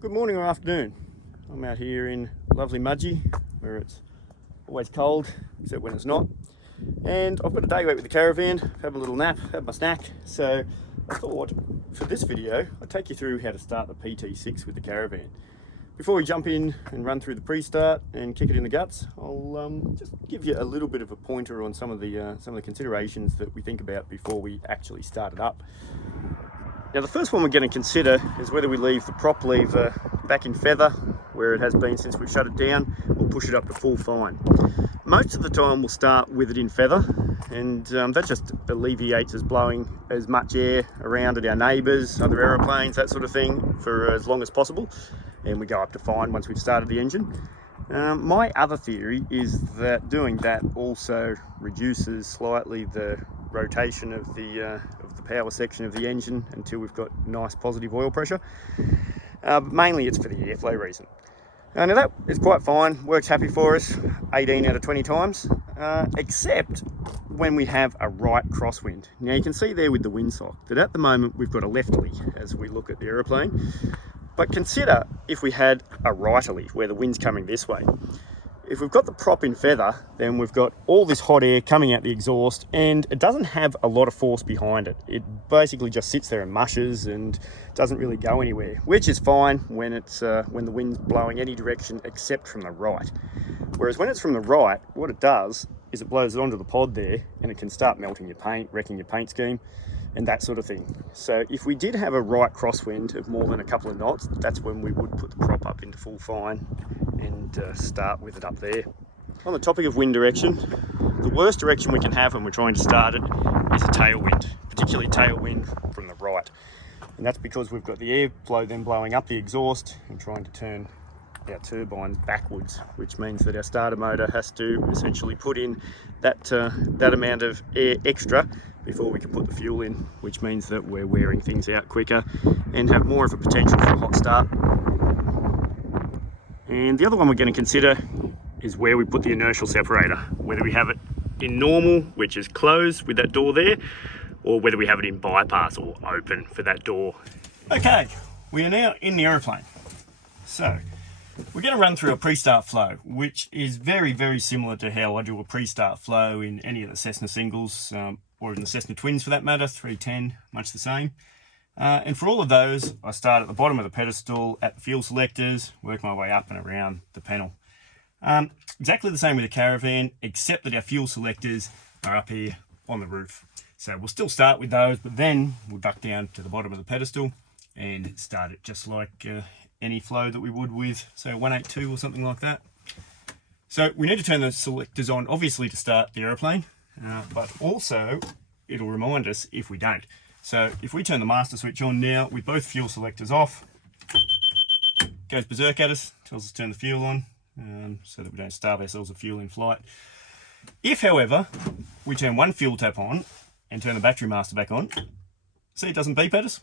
Good morning or afternoon. I'm out here in lovely Mudgee where it's always cold, except when it's not. And I've got a day wait with the caravan, have a little nap, have my snack. So I thought for this video, I'd take you through how to start the PT6 with the caravan. Before we jump in and run through the pre-start and kick it in the guts, I'll just give you a little bit of a pointer on some of the considerations that we think about before we actually start it up. Now the first one we're going to consider is whether we leave the prop lever back in feather, where it has been since we've shut it down, or push it up to full fine. Most of the time we'll start with it in feather, and that just alleviates us blowing as much air around at our neighbours, other aeroplanes, that sort of thing, for as long as possible, and we go up to fine once we've started the engine. My other theory is that doing that also reduces slightly the rotation of the power section of the engine until we've got nice positive oil pressure. But mainly it's for the airflow reason. Now that is quite fine, works happy for us 18 out of 20 times, except when we have a right crosswind. Now you can see there with the windsock that at the moment we've got a lefterly as we look at the aeroplane. But consider if we had a righterly where the wind's coming this way. If we've got the prop in feather, then we've got all this hot air coming out the exhaust, and it doesn't have a lot of force behind it. It basically just sits there and mushes and doesn't really go anywhere, which is fine when when the wind's blowing any direction except from the right. Whereas when it's from the right, what it does is it blows it onto the pod there, and it can start melting your paint, wrecking your paint scheme, and that sort of thing. So if we did have a right crosswind of more than a couple of knots, that's when we would put the prop up into full fine and start with it up there. On the topic of wind direction, the worst direction we can have when we're trying to start it is a tailwind, particularly tailwind from the right. And that's because we've got the airflow then blowing up the exhaust and trying to turn our turbines backwards, which means that our starter motor has to essentially put in that amount of air extra before we can put the fuel in, which means that we're wearing things out quicker and have more of a potential for a hot start. And the other one we're going to consider is where we put the inertial separator, whether we have it in normal, which is closed with that door there, or whether we have it in bypass or open for that door. Okay, we are now in the aeroplane. So we're going to run through a pre-start flow, which is very, very similar to how I do a pre-start flow in any of the Cessna singles, or in the Cessna twins for that matter, 310, much the same. And for all of those, I start at the bottom of the pedestal at the fuel selectors, work my way up and around the panel. Exactly the same with the caravan, except that our fuel selectors are up here on the roof. So we'll still start with those, but then we'll duck down to the bottom of the pedestal and start it just like any flow that we would with, say, 182 or something like that. So we need to turn the selectors on, obviously, to start the aeroplane, but also it'll remind us if we don't. So if we turn the master switch on now with both fuel selectors off, it goes berserk at us, tells us to turn the fuel on, so that we don't starve ourselves of fuel in flight. If, however, we turn one fuel tap on and turn the battery master back on, see, it doesn't beep at us.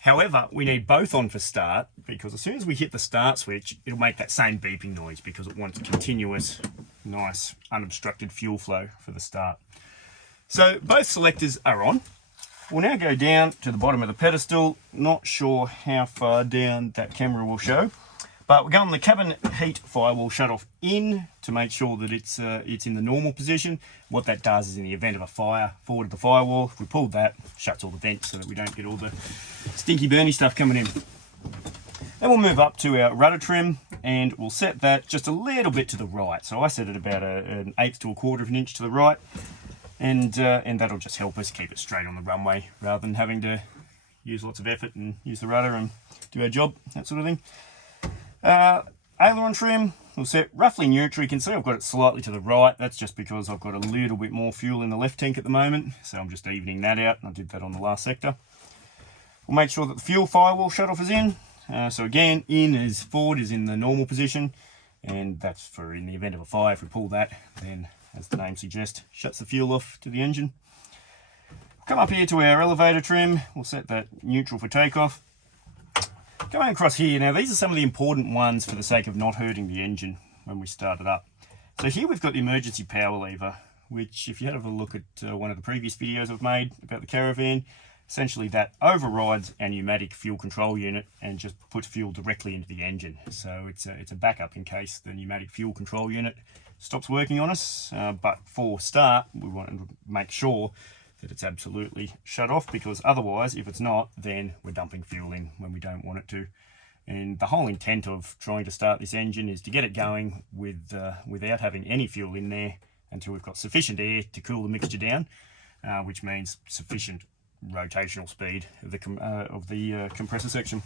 However, we need both on for start, because as soon as we hit the start switch, it'll make that same beeping noise because it wants continuous, nice, unobstructed fuel flow for the start. So both selectors are on. We'll now go down to the bottom of the pedestal. Not sure how far down that camera will show, but we're going the cabin heat firewall shut off in to make sure that it's in the normal position. What that does is, in the event of a fire forward of the firewall, if we pulled that, shuts all the vents so that we don't get all the stinky burny stuff coming in. Then we'll move up to our rudder trim and we'll set that just a little bit to the right. So I set it about an 1/8 to 1/4 of an inch to the right. And that'll just help us keep it straight on the runway rather than having to use lots of effort and use the rudder and do our job, that sort of thing. Aileron trim, we'll set roughly neutral. You can see I've got it slightly to the right. That's just because I've got a little bit more fuel in the left tank at the moment, so I'm just evening that out, and I did that on the last sector. We'll make sure that the fuel firewall shut-off is in. So again, forward is in the normal position, and that's for in the event of a fire. If we pull that, then, as the name suggests, shuts the fuel off to the engine. Come up here to our elevator trim. We'll set that neutral for takeoff. Going across here, now these are some of the important ones for the sake of not hurting the engine when we start it up. So here we've got the emergency power lever, which if you had a look at one of the previous videos I've made about the caravan, essentially that overrides our pneumatic fuel control unit and just puts fuel directly into the engine. So it's a backup in case the pneumatic fuel control unit stops working on us. But for start, we want to make sure that it's absolutely shut off, because otherwise, if it's not, then we're dumping fuel in when we don't want it to. And the whole intent of trying to start this engine is to get it going without having any fuel in there until we've got sufficient air to cool the mixture down, which means sufficient rotational speed of the compressor section.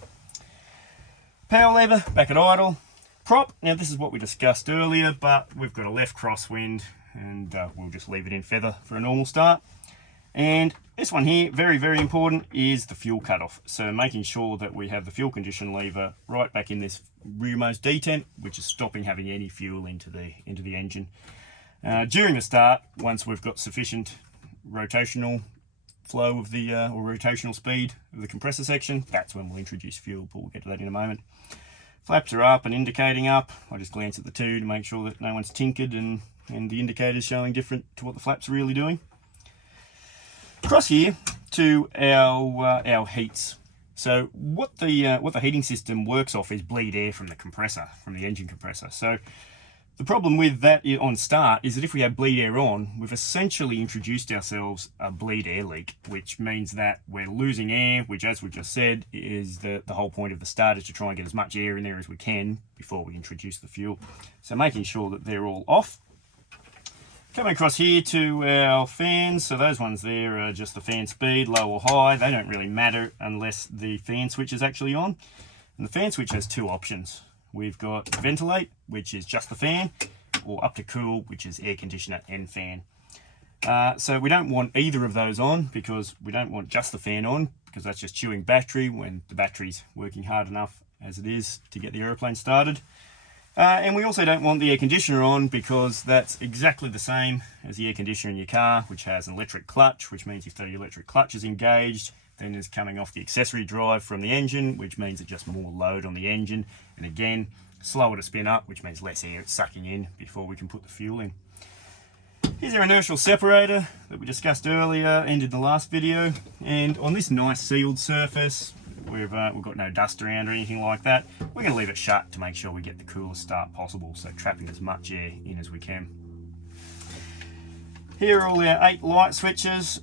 Power lever back at idle. Prop, now this is what we discussed earlier, but we've got a left crosswind, and we'll just leave it in feather for a normal start. And this one here, very, very important, is the fuel cutoff. So making sure that we have the fuel condition lever right back in this rearmost detent, which is stopping having any fuel into the engine. During the start, once we've got sufficient rotational flow of the or rotational speed of the compressor section, that's when we'll introduce fuel, but we'll get to that in a moment. Flaps are up and indicating up. I just glance at the two to make sure that no one's tinkered and the indicator's showing different to what the flaps are really doing. Across here to our heats. So what the heating system works off is bleed air from the compressor, from the engine compressor. So the problem with that on start is that if we have bleed air on, we've essentially introduced ourselves a bleed air leak, which means that we're losing air, which, as we just said, is the whole point of the start, is to try and get as much air in there as we can before we introduce the fuel. So making sure that they're all off. Coming across here to our fans, so those ones there are just the fan speed, low or high. They don't really matter unless the fan switch is actually on. And the fan switch has two options. We've got ventilate, which is just the fan, or up to cool, which is air conditioner and fan. So we don't want either of those on, because we don't want just the fan on, because that's just chewing battery when the battery's working hard enough as it is to get the aeroplane started. And we also don't want the air conditioner on, because that's exactly the same as the air conditioner in your car, which has an electric clutch, which means if the electric clutch is engaged, then it's coming off the accessory drive from the engine, which means it's just more load on the engine. And again, slower to spin up, which means less air it's sucking in before we can put the fuel in. Here's our inertial separator that we discussed earlier, ended the last video. And on this nice sealed surface, we've got no dust around or anything like that. We're going to leave it shut to make sure we get the coolest start possible, so trapping as much air in as we can. Here are all our 8 light switches,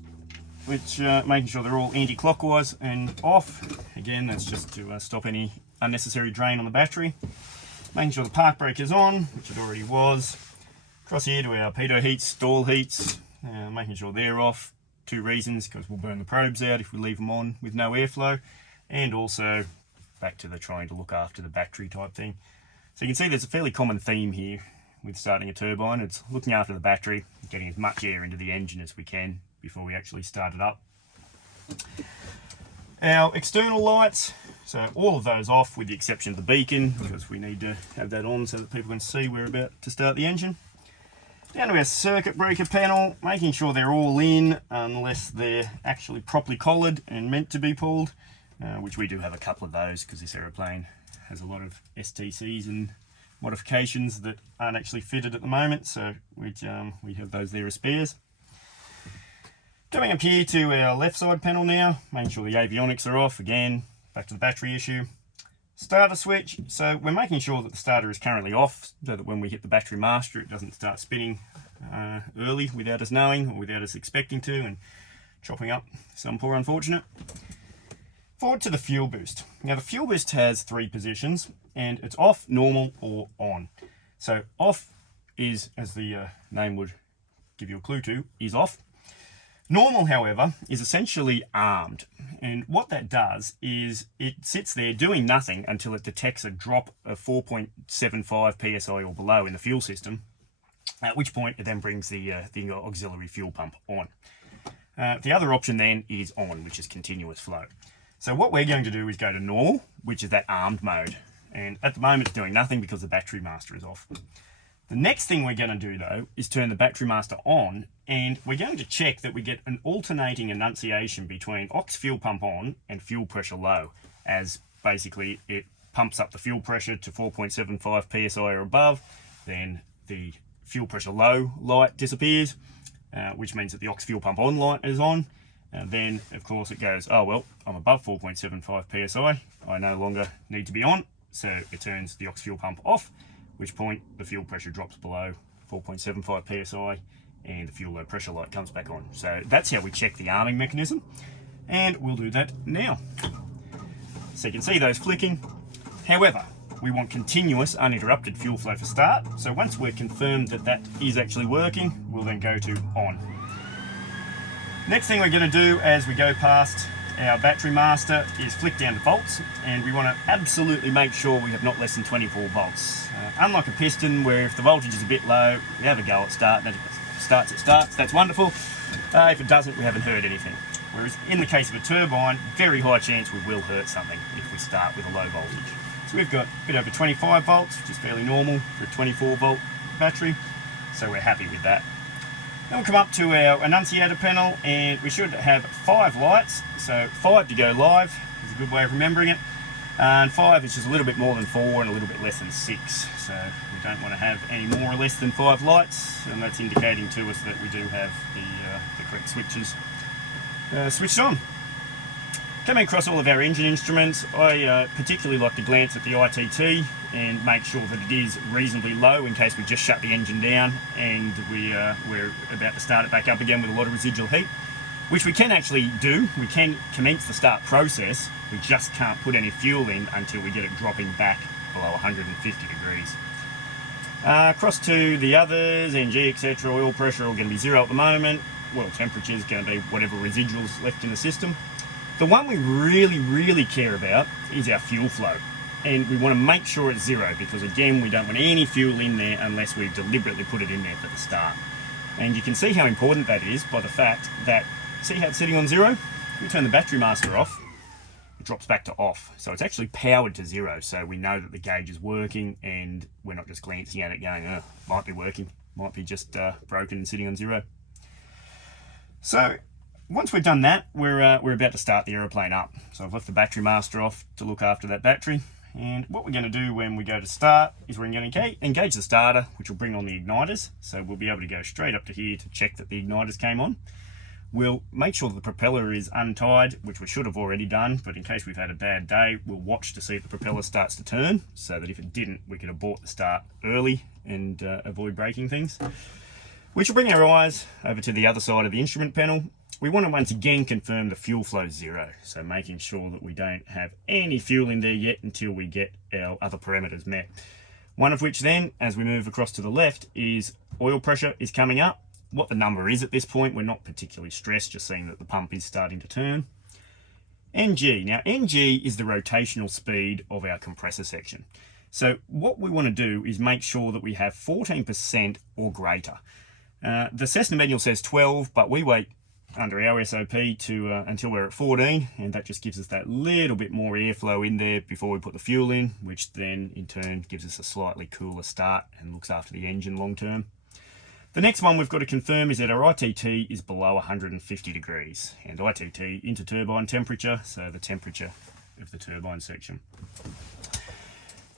which making sure they're all anti-clockwise and off. Again, that's just to stop any unnecessary drain on the battery. Making sure the park brake is on, which it already was. Across here to our pitot heats, stall heats, making sure they're off. 2 reasons, because we'll burn the probes out if we leave them on with no airflow. And also back to the trying to look after the battery type thing. So you can see there's a fairly common theme here with starting a turbine. It's looking after the battery, getting as much air into the engine as we can before we actually start it up. Our external lights, so all of those off with the exception of the beacon, because we need to have that on so that people can see we're about to start the engine. Down to our circuit breaker panel, making sure they're all in unless they're actually properly collared and meant to be pulled. Which we do have a couple of those, because this aeroplane has a lot of STCs and modifications that aren't actually fitted at the moment, so we have those there as spares. Coming up here to our left side panel now, making sure the avionics are off, again, back to the battery issue. Starter switch, so we're making sure that the starter is currently off, so that when we hit the battery master it doesn't start spinning early without us knowing, or without us expecting to, and chopping up some poor unfortunate. Forward to the fuel boost. Now the fuel boost has 3 positions, and it's off, normal, or on. So off is, as the name would give you a clue to, is off. Normal, however, is essentially armed. And what that does is it sits there doing nothing until it detects a drop of 4.75 psi or below in the fuel system, at which point it then brings the auxiliary fuel pump on. The other option then is on, which is continuous flow. So what we're going to do is go to normal, which is that armed mode. And at the moment it's doing nothing because the battery master is off. The next thing we're going to do though is turn the battery master on, and we're going to check that we get an alternating enunciation between aux fuel pump on and fuel pressure low, as basically it pumps up the fuel pressure to 4.75 psi or above, then the fuel pressure low light disappears, which means that the aux fuel pump on light is on, And then, of course, it goes, oh, well, I'm above 4.75 psi. I no longer need to be on. So it turns the ox fuel pump off, at which point the fuel pressure drops below 4.75 psi and the fuel low pressure light comes back on. So that's how we check the arming mechanism. And we'll do that now. So you can see those flicking. However, we want continuous uninterrupted fuel flow for start. So once we're confirmed that that is actually working, we'll then go to on. Next thing we're going to do as we go past our battery master is flick down the volts, and we want to absolutely make sure we have not less than 24 volts. Unlike a piston where if the voltage is a bit low, we have a go at start, that starts, that's wonderful. If it doesn't, we haven't heard anything. Whereas in the case of a turbine, very high chance we will hurt something if we start with a low voltage. So we've got a bit over 25 volts, which is fairly normal for a 24 volt battery. So we're happy with that. Then we'll come up to our annunciator panel, and we should have 5 lights. So 5 to go live is a good way of remembering it. And 5 is just a little bit more than 4 and a little bit less than 6. So we don't want to have any more or less than 5 lights, and that's indicating to us that we do have the correct switches switched on. Coming across all of our engine instruments, I particularly like to glance at the ITT and make sure that it is reasonably low in case we just shut the engine down and we're about to start it back up again with a lot of residual heat, which we can actually do. We can commence the start process, we just can't put any fuel in until we get it dropping back below 150 degrees. Across to the others, NG, etc., oil pressure all going to be 0 at the moment. Oil temperature is going to be whatever residuals left in the system. The one we really care about is our fuel flow, and we want to make sure it's 0 because again we don't want any fuel in there unless we've deliberately put it in there for the start. And you can see how important that is by the fact that, see how it's sitting on 0? We turn the battery master off, it drops back to off, so it's actually powered to 0, so we know that the gauge is working and we're not just glancing at it going, oh, might be working, might be just broken and sitting on 0. So once we've done that, we're about to start the aeroplane up. So I've left the battery master off to look after that battery. And what we're going to do when we go to start is we're going to engage the starter, which will bring on the igniters. So we'll be able to go straight up to here to check that the igniters came on. We'll make sure that the propeller is untied, which we should have already done, but in case we've had a bad day, we'll watch to see if the propeller starts to turn, so that if it didn't, we can abort the start early and avoid breaking things. Which will bring our eyes over to the other side of the instrument panel. We want to once again confirm the fuel flow is 0, so making sure that we don't have any fuel in there yet until we get our other parameters met. One of which then, as we move across to the left, is oil pressure is coming up. What the number is at this point, we're not particularly stressed, just seeing that the pump is starting to turn. NG. Now, NG is the rotational speed of our compressor section. So what we want to do is make sure that we have 14% or greater. The Cessna manual says 12, but we wait under our SOP to until we're at 14, and that just gives us that little bit more airflow in there before we put the fuel in, which then in turn gives us a slightly cooler start and looks after the engine long term. The next one we've got to confirm is that our ITT is below 150 degrees, and ITT into turbine temperature, so the temperature of the turbine section.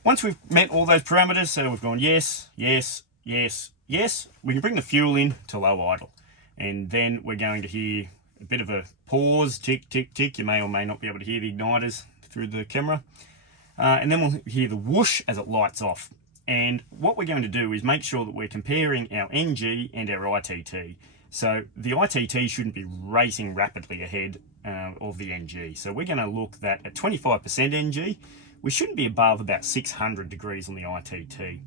Once we've met all those parameters, so we've gone yes, yes, yes, yes, we can bring the fuel in to low idle. And then we're going to hear a bit of a pause, tick, tick, tick. You may or may not be able to hear the igniters through the camera. And then we'll hear the whoosh as it lights off. And what we're going to do is make sure that we're comparing our NG and our ITT. So the ITT shouldn't be racing rapidly ahead of the NG. So we're going to look that at 25% NG, we shouldn't be above about 600 degrees on the ITT.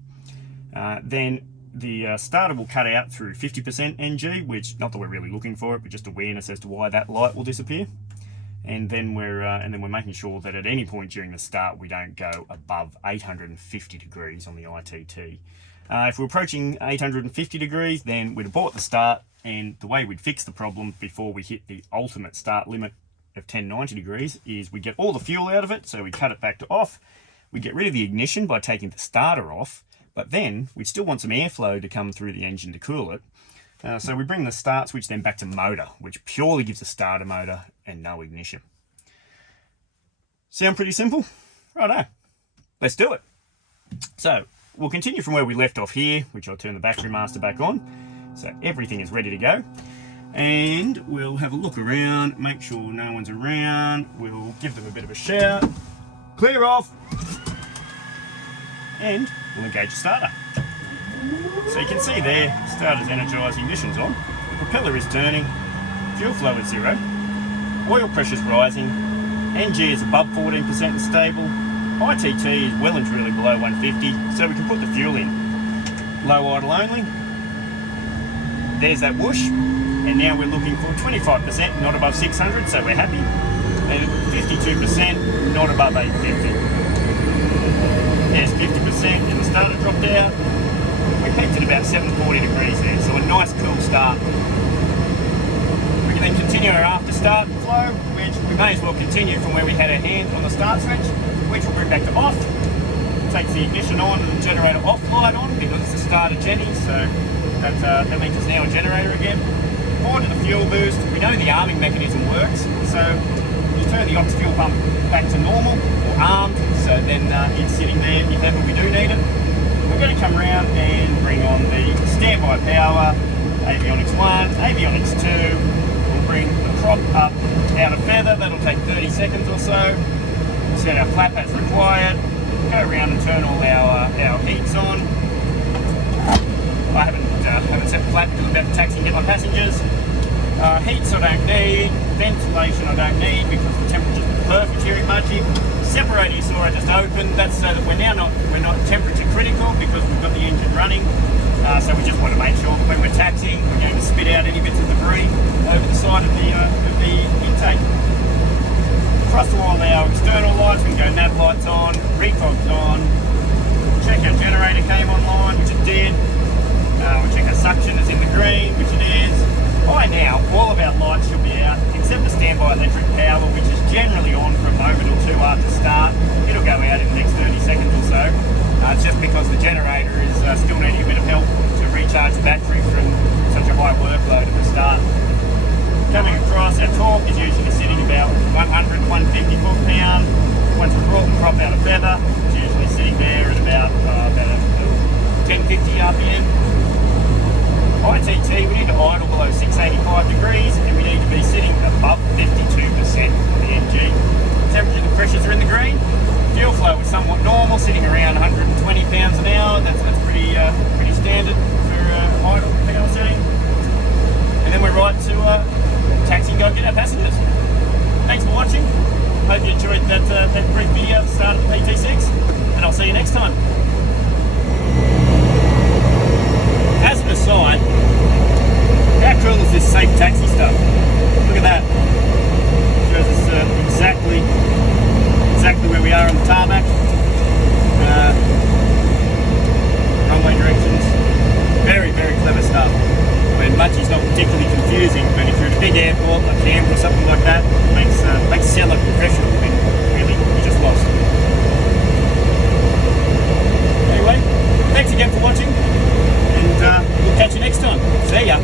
Then the starter will cut out through 50% NG, which not that we're really looking for it, but just awareness as to why that light will disappear. And then we're making sure that at any point during the start we don't go above 850 degrees on the ITT. If we're approaching 850 degrees, then we'd abort the start, and the way we'd fix the problem before we hit the ultimate start limit of 1090 degrees is we get all the fuel out of it, so we cut it back to off. We get rid of the ignition by taking the starter off, but then we still want some airflow to come through the engine to cool it. So we bring the start switch then back to motor, which purely gives a starter motor and no ignition. Sound pretty simple? Righto, let's do it. So we'll continue from where we left off here, which I'll turn the battery master back on. So everything is ready to go. And we'll have a look around, make sure no one's around. We'll give them a bit of a shout. Clear off. And we'll engage the starter. So you can see there, starter's energised, ignition's on. The propeller is turning. Fuel flow is 0. Oil pressure's rising. NG is above 14% and stable. ITT is well and truly below 150, so we can put the fuel in. Low idle only. There's that whoosh. And now we're looking for 25%, not above 600, so we're happy. And 52%, not above 850. There's 50%, and the starter dropped out. We peaked at about 740 degrees there, so a nice cool start. We can then continue our after start flow, which we may as well continue from where we had our hand on the start switch, which we'll bring back to off. Takes the ignition on and the generator off light on because it's a starter Jenny, so that means it's now a generator again. Forward to the fuel boost. We know the arming mechanism works, so you turn the ox fuel pump back to normal or armed, so then it's sitting there if ever we do need it. We're going to come around and bring on the standby power, avionics 1, avionics 2. We'll bring the prop up out of feather, that'll take 30 seconds or so. We'll set our flap as required, go around and turn all our heats on. I haven't set the flap because I'm about to taxi and get my passengers. Heats I don't need, ventilation I don't need because the temperature's perfect here in Mudgee. Separator you saw I just opened, that's so that we're not temperature critical because we've got the engine running. So we just want to make sure that when we're taxiing, we're going to spit out any bits of debris over the side of the intake. Across all our external lights, we can go nav lights on, refog's on. Check our generator came online, which it did. We'll check our suction is in the green, which it is. By now, all of our lights should be out, except the standby electric power, which is generally on for a moment or two after start. It'll go out in the next 30 seconds or so. It's just because the generator is still needing a bit of help to recharge the battery from such a high workload at the start. Coming across, our torque is usually sitting about 100, 150 foot-pound. Once we brought the prop out of feather, it's usually sitting there at about 1050 RPM. ITT, we need to idle below 685 degrees and we need to be sitting above 52% for the NG. Temperature and pressures are in the green. Fuel flow is somewhat normal, sitting around 120 pounds an hour. That's pretty standard for idle power setting. And then we're right to taxi and go get our passengers. Thanks for watching. Hope you enjoyed that brief video at the start of the PT6, and I'll see you next time. As an aside, how cool is this safe taxi stuff? Look at that. Shows us exactly where we are on the tarmac. Runway directions. Very, very clever stuff. I mean, Mudgee's not particularly confusing, but if you're at a big airport, like Canberra or something like that, it makes it sound like professional when really you're just lost. Anyway, thanks again for watching. And we'll catch you next time. See ya.